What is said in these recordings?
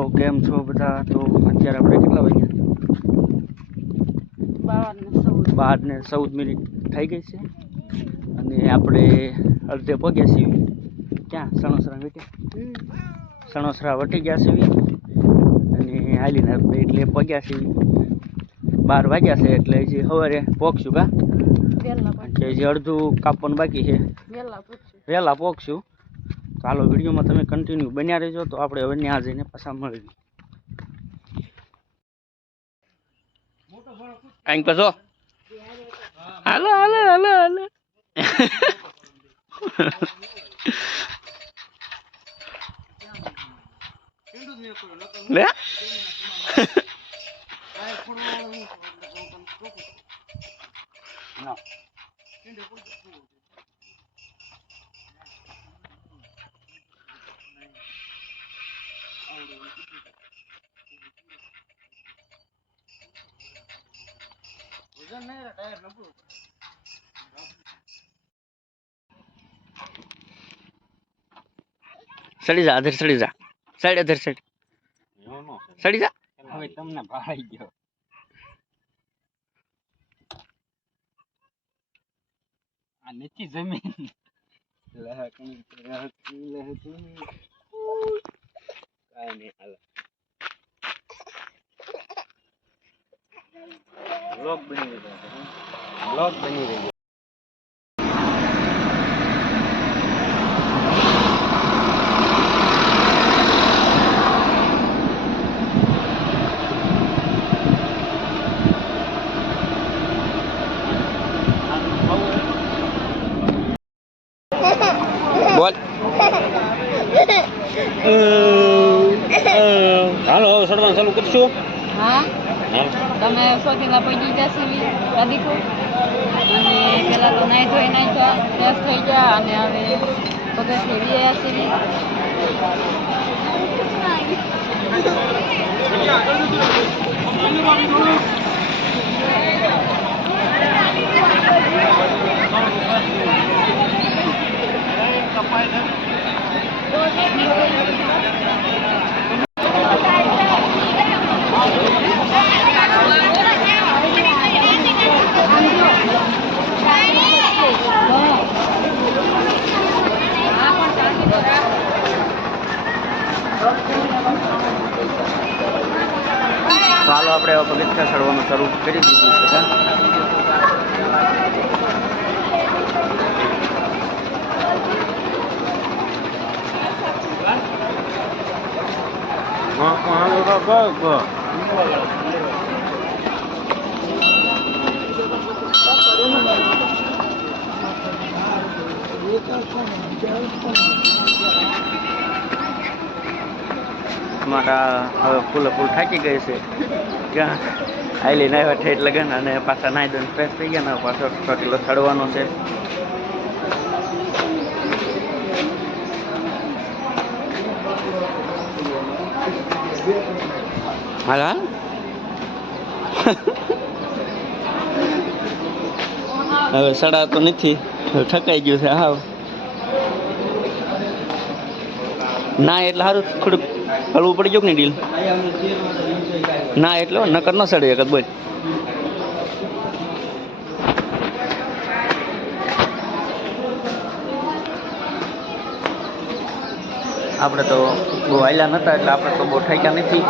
મિત્રો કેમ છો બધા? તો અત્યારે આપણે કેટલા વાગ્યા? 12:14 થઈ ગઈ છે અને આપણે અડધે પગ્યા છીએ. ક્યાં? સણોસરા વટી સણોસરા વટી ગયા છીએ અને હાલીને એટલે પગ્યા છીએ. 12 વાગ્યા છે એટલે હજી સવારે પોગશું. કા હજી અડધું કાપવાનું બાકી છે, વહેલા પોગશું. તો હાલો વિડીયોમાં તમે કન્ટિન્યુ બન્યા રહેજો. તો આપણે હવે ત્યાં જઈને પાછા મળીએ. કાંઈક પાછો હાલો હાલો હાલો હાલો લે સડી જા, અધર સડી જા, સાઈડ અધર સાઈડ સડી જા. હવે તમને ભાઈ ગયો. આ નીચી જમીન લહકની લહકી લહકી કાઈ નહીં હાલે. બ્લોગ બની રહ્યો. બોલ હાલો સડવાનું ચાલુ કરશું. હા તમે શોખીના પડી જશે રાધિકો અને પેલા તો નાઈ ધોઈ નાખ્યા, ફ્રેશ થઈ ગયા અને હવે પગથિયે વ્યાયા છીએ. ચાલો આપણે પગથિયા ચડવાનું શરૂ કરી દીધું છે. અમારા હવે ફૂલ થાકી ગઈ છે. ક્યાં આઈલી નાવ્યા ઠેઠ લગન અને પાછા નાઈ દઈને ફ્રેશ થઈ ગયા ને પાછો ચોટીલો ચડવાનો છે. હાલ હવે સડા તો નથી, ઠકાઈ ગયું છે. હાવ ના એટલે સારું થોડુંક હળવું પડી ગયું ને ડીલ. ના એટલે નકર ન સડે એક જ બોલ. આપણે તો બહુ હાલ્યા નહોતા એટલે આપણે તો બહુ ઠેક્યા નથી.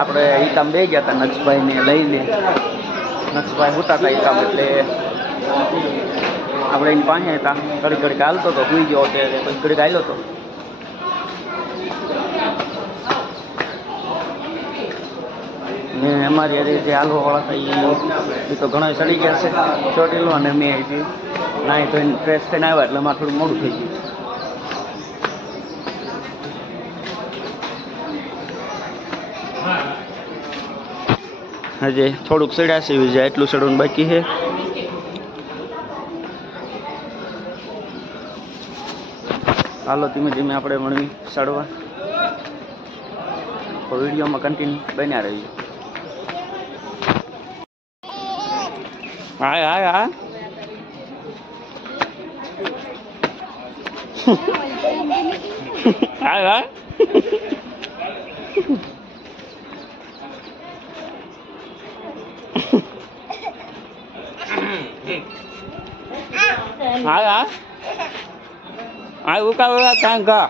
આપણે ઈકામ બે ગયા હતા નક્ષભાઈને લઈને. નક્ષભાઈ હોતા હતા ઈકામ એટલે આપણે એની પાસે હતા. ઘડીક ઘડીક હાલતો હતો, સુઈ ગયો ત્યારે પછી ઘડીક હાલ્યો હતો. ને અમારી અરે જે હાલવાવાળા હતા એ તો ઘણા સડી ગયા છે ચોટીલો. અને મેં હજી નાહી ધોઈને ફ્રેશ થઈને આવ્યા એટલે અમારે થોડું મોડું થઈ ગયું. હજી થોડુંક સડ્યા છે જાય એટલું સડવાનું બાકી છે. હાલો ધીમે ધીમે આપણે મળવી સડવા. તો વિડીયોમાં કન્ટિન્યુ બન્યા રહીએ. હાય હાય હા હાય હા હા હા આ ઉકાળવા કાંઈ કા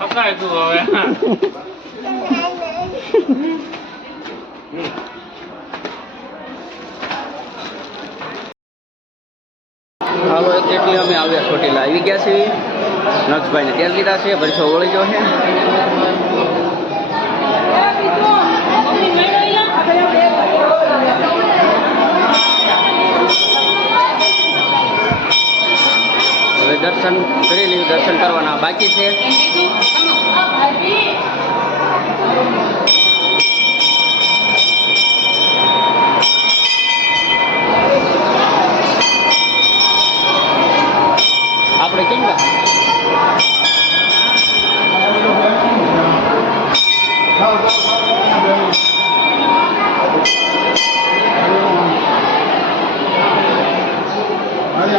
પકાય તું હવે હાલો એટલે અમે આવ્યા ચોટીલા આવી ગયા છીએ નક્ષભાઈને તેલ લીધા છે ભરીસો ઓળી ગયો છે હવે દર્શન કરી લીધું દર્શન કરવાના બાકી છે આપણે કેમ ગયા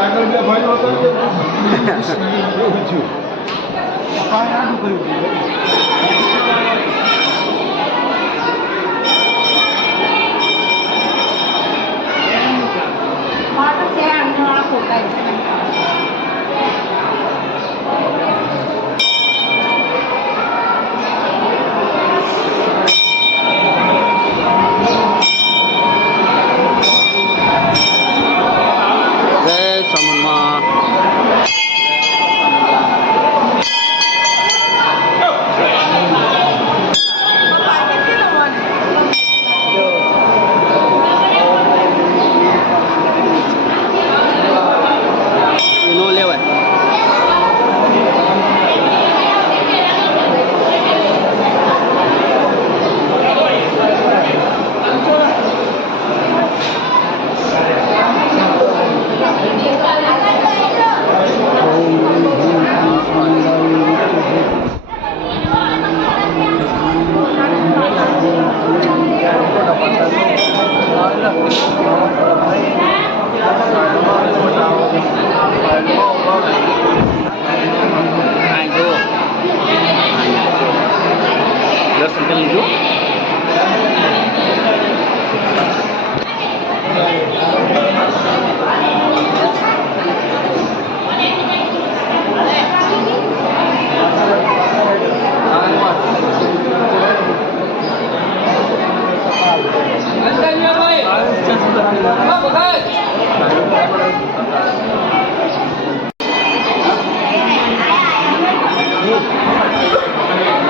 આગળ બે ભાઈઓ હતા એવું થયું આડું કર્યું દર્શન કરી લીધું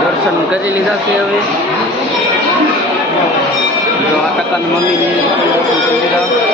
દર્શન કરી લીધા છે હવે જો આ ટકાની મમ્મીની દર્શન કરી લીધા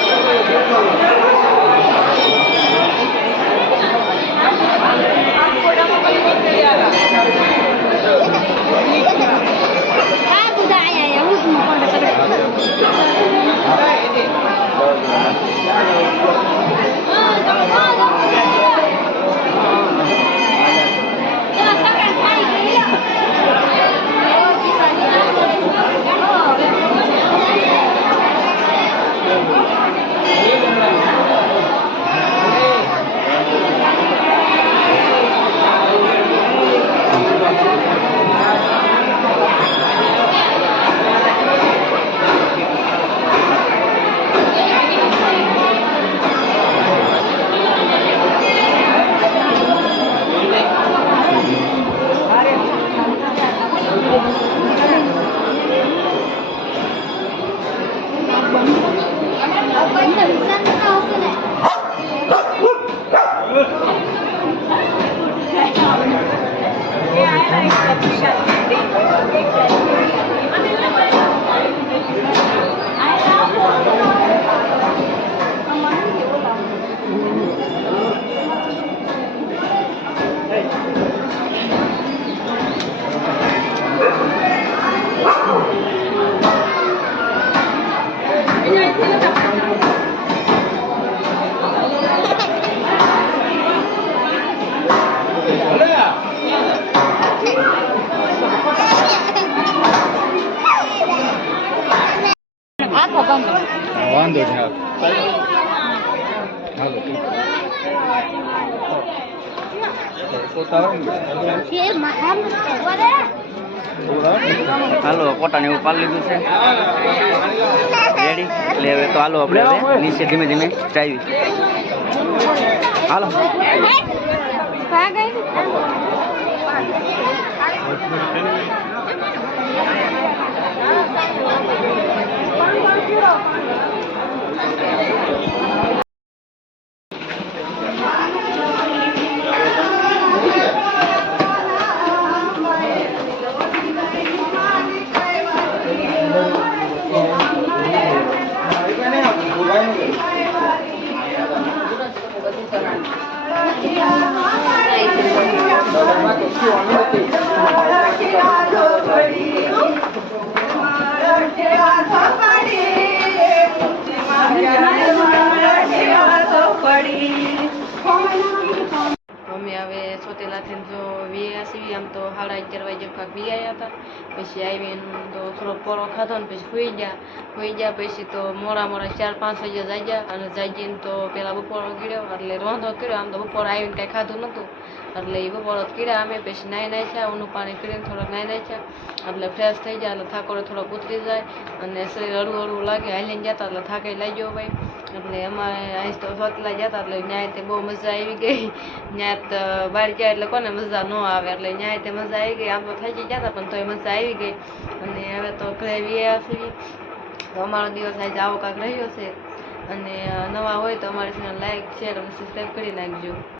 વાંધો નહીં હાલો કોટાને એવું પાડી લીધું છે રેડી એટલે હવે તો હાલો આપણે હવે નીચે ધીમે ધીમે ચાવી હાલો અમે હવે સોતેલાથી જો વીએ સીવી આમ તો 11:30 વાગે કાંક વી આવ્યા હતા પછી આવીને તો થોડો પોરો ખાધો ને પછી સુઈ ગયા પછી તો મોડા 4-5 વાગે જાગ્યા અને જાગીને તો પેલા બપોરો કીડ્યો એટલે રોંધો કર્યો આમ તો બપોર આવીને કાંઈ ખાધું નહોતું એટલે એ બપોરો કીડા અમે પછી નાહી છે ઊનું પાણી કરીને થોડોક નાહી છે એટલે ફ્રેશ થઈ જાય એટલે થાકોડો થોડોક ઉતરી જાય અને શરીર હળવું લાગે હાલીને જતા એટલે થાકે લાગ્યો ભાઈ એટલે અમારે અહીં તો સોતલા જતા એટલે ન્યાય તે બહુ મજા આવી ગઈ ન્યા બહાર ગયા એટલે કોને મજા ન આવે એટલે ન્યાય તે મજા આવી ગઈ આમ તો થઈ જતા પણ તોય મજા આવી ગઈ અને હવે તો ઘરે વ્યા સીવી તો અમારો દિવસ આજે આવો કાંક રહ્યો છે અને નવા હોય તો અમારી ચેનલ લાઈક શેર અને સબસ્ક્રાઈબ કરી નાખજો.